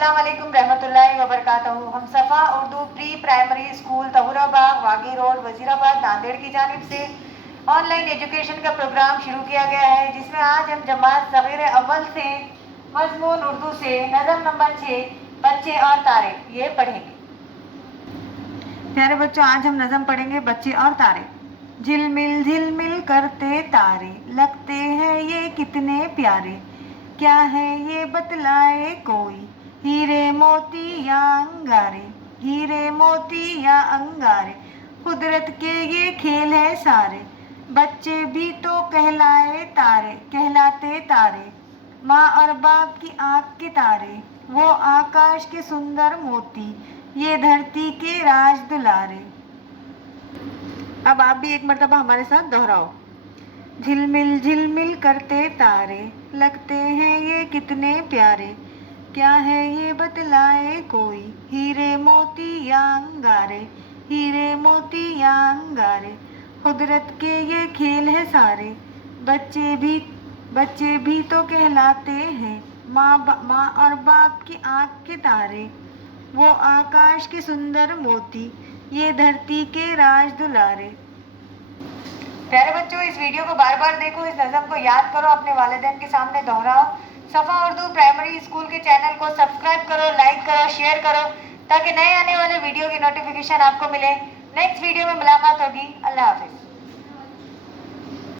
अस्सलाम वालेकुम रहमतुल्लाहि व बरकातहू। हम सफ़ा Urdu pre primary school Tahurabagh वागी road Wazirabad Nanded की जानिब से ऑनलाइन एजुकेशन का प्रोग्राम शुरू किया गया है, जिसमें आज हम जमात सगीर अव्वल से मजमून उर्दू से नज़म नंबर 6 बच्चे और तारे ये पढ़ेंगे। प्यारे बच्चों, आज हम नज़म पढ़ेंगे बच्चे और तारे। झिलमिल करते तारे लगते हैं ये कितने प्यारे, क्या है ये बतलाए कोई, हीरे मोती या अंगारे, हीरे मोती या अंगारे, कुदरत के ये खेल है सारे, बच्चे भी तो कहलाते तारे, माँ और बाप की आँख के तारे, वो आकाश के सुंदर मोती, ये धरती के राज दुलारे। अब आप भी एक मर्तबा हमारे साथ दोहराओ। झिलमिल करते तारे लगते हैं ये कितने प्यारे, क्या है ये बतलाए कोई, हीरे मोती या अंगारे, हीरे मोती या अंगारे, कुदरत के ये खेल है सारे, बच्चे भी तो कहलाते हैं माँ और बाप की आँख के तारे, वो आकाश के सुंदर मोती, ये धरती के राज दुलारे। प्यारे बच्चों, इस वीडियो को बार बार देखो, इस नज़म को याद करो, अपने वालिदैन के सामने दोहराओ। सफ़ा उर्दू प्राइमरी स्कूल के चैनल को सब्सक्राइब करो, लाइक करो, शेयर करो, ताकि नए आने वाले वीडियो की नोटिफिकेशन आपको मिले। नेक्स्ट वीडियो में मुलाकात होगी। अल्लाह हाफिज़।